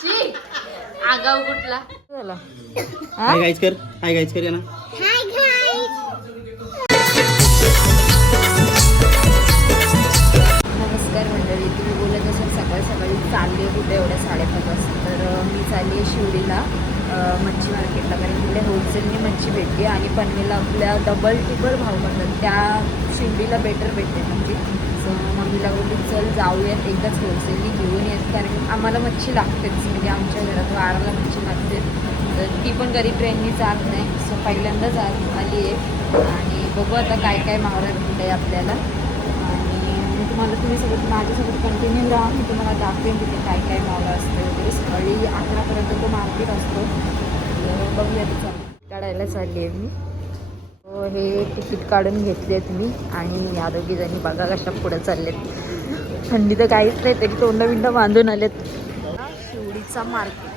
शी आगाव कुठला? झाला. हाय गाईच कर. हाय गाईच कर ना नमस्कार मंडळी तुम्ही बोलत असाल सकाळी सकाळी चालली आहे कुठे? एवढ्या साडेपाच वाजता. तर मी चालली आहे शिवडीला मच्छी मार्केटला कारण तिकडे होलसेलनी मच्छी भेटली आणि पनवेलला आपल्या डबल टिबल भाव करतात त्या शिर्डीला बेटर भेटते म्हणजे. सो मम्मीला बोलली चल जाऊयात एकदाच होलसेलनी घेऊन येत. कारण आम्हाला मच्छी लागतेच म्हणजे आमच्या घरात वाराला मच्छी लागते तर ती पण गरीब ट्रेननी जात नाही. सो पहिल्यांदाच जात आली आहे. आणि बघू आता काय काय मावरा भेटतं आहे आपल्याला. आणि मी तुम्हाला तुम्ही सोबत माझ्यासोबत कंटिन्यू राहा. मी तुम्हाला दाखवेन तिथे काय काय मावळा असतं वगैरे. सकाळी अकरापर्यंत तो मार्केट असतो. तर बघूया ते काढायला चालली आहे मी. हो हे तिकीट काढून घेतले आहेत मी आणि आरोग्य जणी बघा कशा पुढे चाललेत. थंडी तर काहीच नाही तरी तोंड बिंड बांधून आलेत. शिवडीचा मार्केट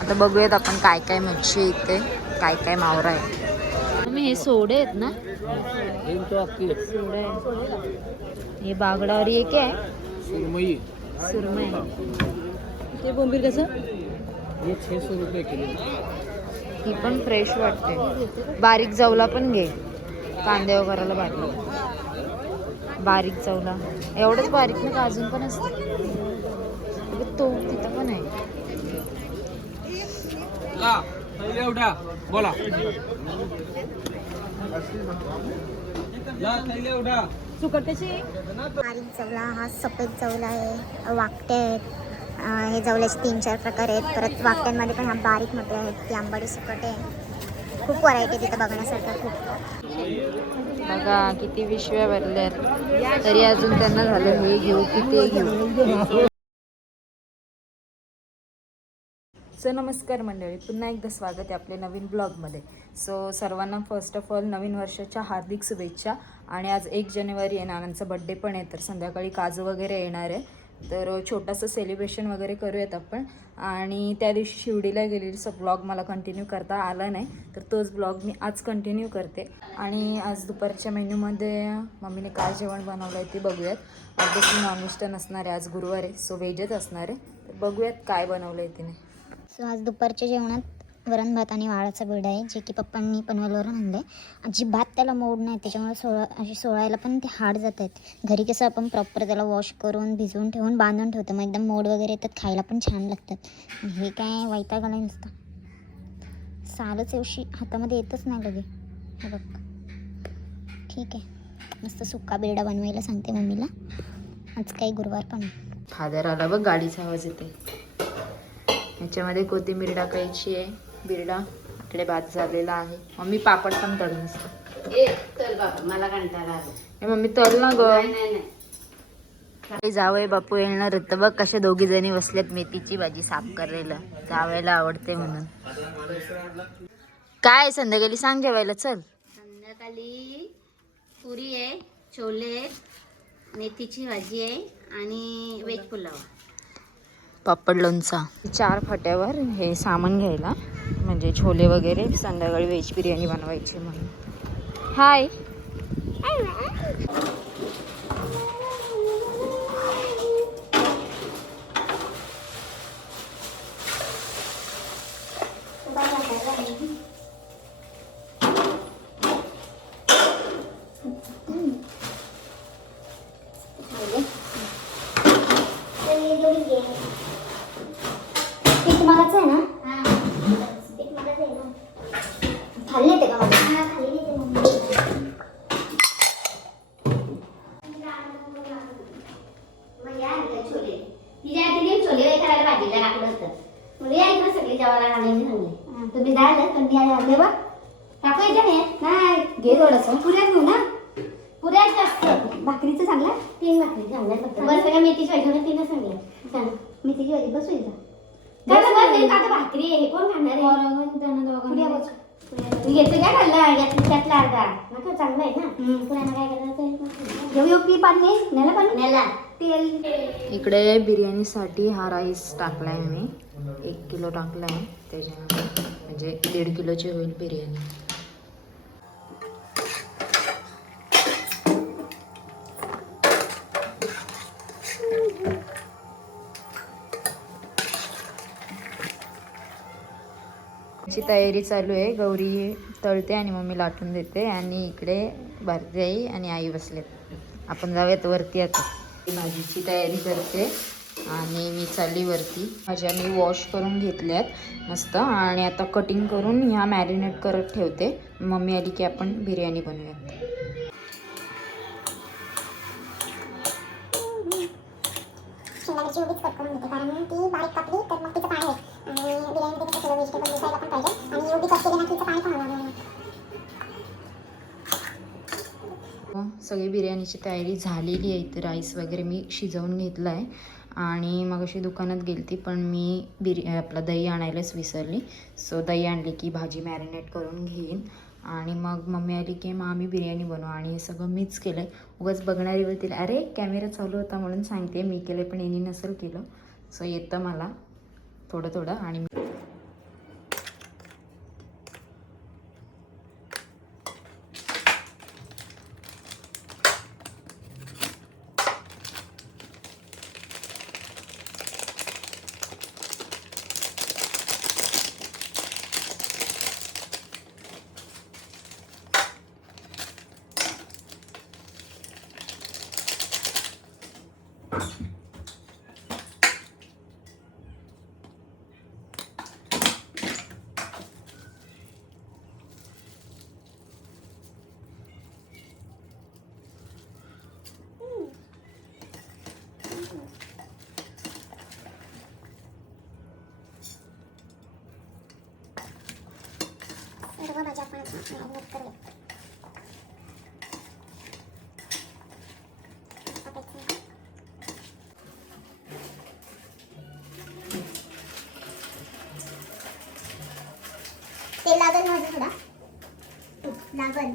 आता बघूयात आपण काय काय मच्छी इथे काय काय मावरा आहे मी हे सोडे आहेत ना? सोडे. हे बागडावरी एक आहे. सुरमई. ते बोंबील कसं? ही पण फ्रेश वाटते. बारीक चवला पण घे. कांदे वगैरेला बारीक. बारीक चवला एवढंच बारीक ना का अजून पण असतं? तो तिथं पण आहे. बोला. बारीक चवला हा सफेद चवला आहे. वाकटे आहेत हे जवल्याचे तीन चार प्रकार आहेत. परत वाकट्यांमध्ये पण ह्या बारीक मोठे आहेत. ती आंबाडी सुकट आहे. खूप व्हरायटी तिथं बघण्यासारखं खूप. बघा किती विश्व्या भरल्यात तरी अजून त्यांना झालं हे घेऊ की ते घेऊ. सो नमस्कार मंडळी. पुन्हा एकदा स्वागत आहे आपल्या नवीन ब्लॉगमध्ये. सो सर्वांना फर्स्ट ऑफ ऑल नवीन वर्षाच्या हार्दिक शुभेच्छा. आणि आज एक जानेवारी आहे नानांचा बड्डे पण आहे तर संध्याकाळी काजू वगैरे येणार आहे. तर छोटंसं सेलिब्रेशन वगैरे करूयात आपण. आणि त्या दिवशी शिवडीला गेलेलीचा ब्लॉग मला कंटिन्यू करता आला नाही. तर तोच ब्लॉग मी आज कंटिन्यू करते. आणि आज दुपारच्या मेन्यूमध्ये मम्मीने काय जेवण बनवलं आहे ते बघूयात. ऑब्विसली नॉनव्हेज तर नसणार आहे आज गुरुवार आहे सो व्हेजच असणार आहे. तर बघूयात काय बनवलं आहे तिने. सो आज दुपारच्या जेवणात वरण भात आणि वाळाचा बेड आहे जे की पप्पांनी पनवेलवरून आणलं आहे अजिबात त्याला मोड नाही त्याच्यामुळे सोळा अशी सोळायला पण ते हार्ड जात आहेत घरी कसं आपण प्रॉपर त्याला वॉश करून भिजवून ठेवून बांधून ठेवतो. मग एकदम मोड वगैरे येतात खायला पण छान लागतात. हे काय वैतागाला नसतं. सालच एवशी हातामध्ये येतच नाही लगे. हे बघ. ठीक आहे. मस्त सुका बिरडा बनवायला सांगते मम्मीला. आज काही गुरुवार पण आहे. फादर आला बघ गाडीचा आवाज येते याच्यामध्ये कोथिंबीर टाकायची आहे. बिरडा इकडे भात झालेला आहे. मम्मी पापड पण नसतं मला कंटाळा मम्मी तल ना ग. नाही नाही काही जावई बापू येणार होतं बघ कशा दोघी जणी बसल्यात मेथीची भाजी साफ करायला. जावायला आवडते म्हणून. काय संध्याकाळी सांग जेवायला चल. संध्याकाळी पुरी आहे छोले मेथीची भाजी आहे आणि व्हेज पुलाव. पापड लोणचा. चार फाट्यावर हे सामान घ्यायला. म्हणजे छोले वगैरे संध्याकाळी व्हेज बिर्याणी बनवायची म्हणून हाय तुम्ही जायला थंडी आली आले बघ टाकू याच्या नाही घे थोडंसं. पुऱ्या घेऊ ना. पुऱ्या जास्त. भाकरीचं सांगला तीन भाकरी सांगल्या फक्त बस सगळ्या मेथीची भाजी होती तीनच सांगल्या सांग मेथीची भाजी बसू येतं काय आता भाकरी आहे. हे कोण खाणार आहे? बस. तू घेतो काय खाल्लं? यातलं त्यातला अर्धा. नका चांगलं आहे ना. पुऱ्यानं काय करायचं घेऊ येऊ पी पाणी. नेला पाणी? नेला तेल. इकडे बिर्याणीसाठी हा राईस टाकलाय मी एक किलो टाकलाय. त्याच्यामध्ये म्हणजे दीड किलोची होईल बिर्याणी. बिर्याणीची तयारी चालू आहे. गौरी तळते आणि मम्मी लाटून देते आणि इकडे भारती आई आणि आई बसलेत. आपण जाऊयात वरती आता. भाजीची तयारी करते आणि मी चालली वरती. भाज्या मी वॉश करून घेतल्यात मस्त. आणि आता कटिंग करून ह्या मॅरिनेट करत ठेवते. मम्मी आली की आपण बिर्याणी बनवूयात. मिरची उभीच कट करून घेते. कारण ती बारीक कापली तर मग तिचं पाणी आहे. आणि बिर्याणीमध्ये कसं सगळं व्हेजिटेबल दिसायला पण पाहिजे. आणि उभी कट केली ना तिचं पाणी पण हवं सगळी बिर्याणीची तयारी झालेली आहे. इथं राईस वगैरे मी शिजवून घेतला आहे आणि मग अशी दुकानात गेली ती पण मी बिर्या आपला दही आणायलाच विसरली. सो दही आणली की भाजी मॅरिनेट करून घेईन. आणि मग मम्मी आली की मग आम्ही बिर्याणी बनवू. आणि हे सगळं मीच केलं आहे उगाच बघणारी होतील अरे कॅमेरा चालू होता म्हणून सांगते मी केलं पण यांनी नसेल केलं. सो येतं मला थोडं थोडं आणि मी सर्व भाज्या आपण मॅरिनेट करूया. तेल लागल ना थोडा. लागल.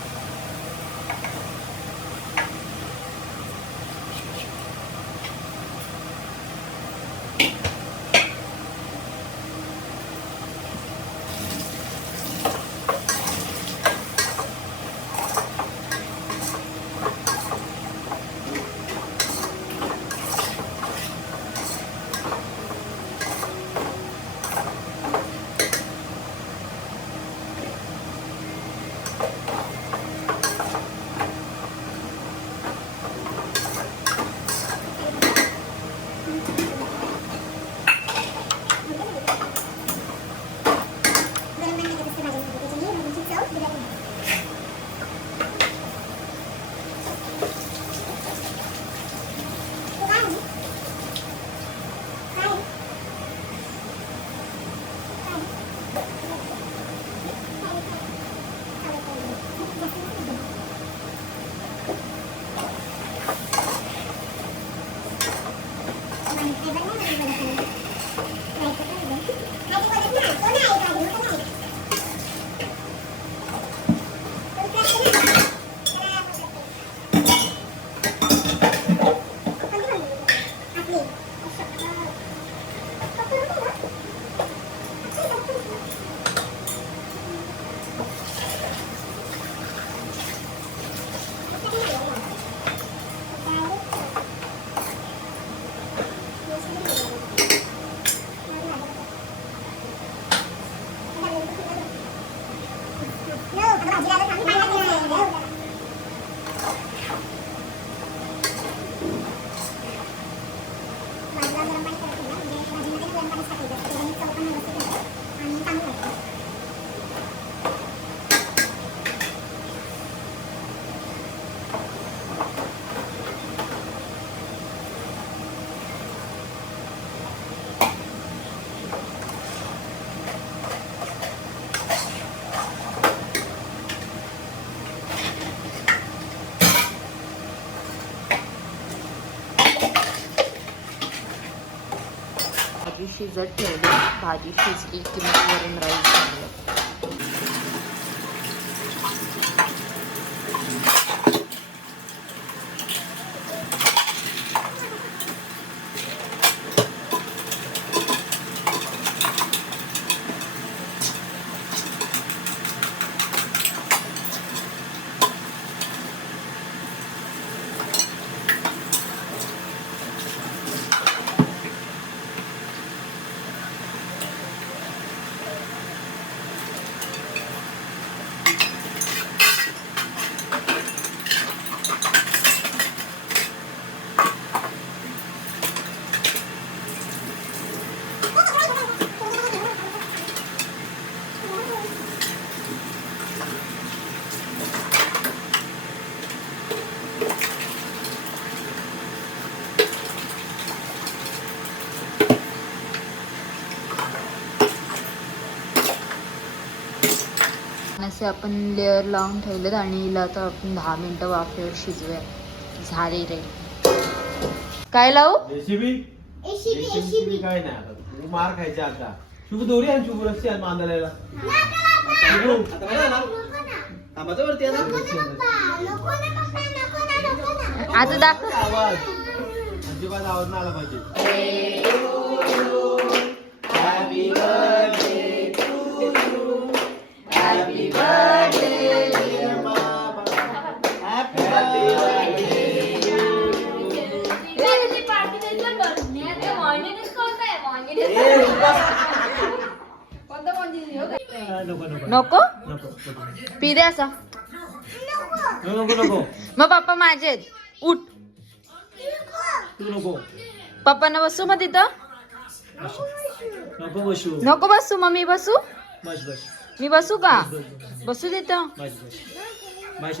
शिजत ठेवली. भाजी शिजली की मग वरून राईस घाललं असे आपण लेअर लावून ठेवलेत आणि हिला आता आपण दहा मिनटं वाफेवर शिजूया झाले रे. काय लावू? काय नाही आता. तू मार खायचा आता. शुभ दोरी आणि शुभ रस्सी आणि बांधायला शुभू, आता दाखव. आवाज. अजिबात आवाज नाही आला पाहिजे. पी दे असा. नको नको मग पप्पा माझे आहेत. उठ. तू नको. पप्पांना बसू मग तिथं? नको बसू. नको बसू मग मी बसू? बस बस. मी बसू का? बसू तिथं? बस बस. बस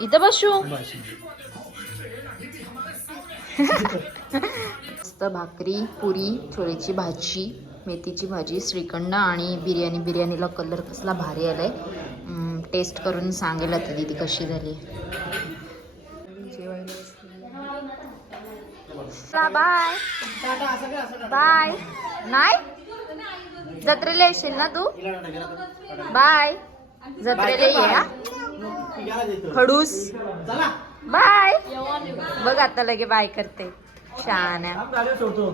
इथं, बसू? बस. मस्त भाकरी पुरी छोलेची भाजी मेथीची भाजी श्रीखंड आणि बिर्याणी. बिर्याणीला कलर कसला भारी आलाय. टेस्ट करून सांगेल आता दीदी कशी झाली. बाय बाय नाही? जत्रेला येशील ना तू? बाय जत्रेला ये हा. खडूस. बाय बघ आता लगे बाय करते. गाड्या सोडतो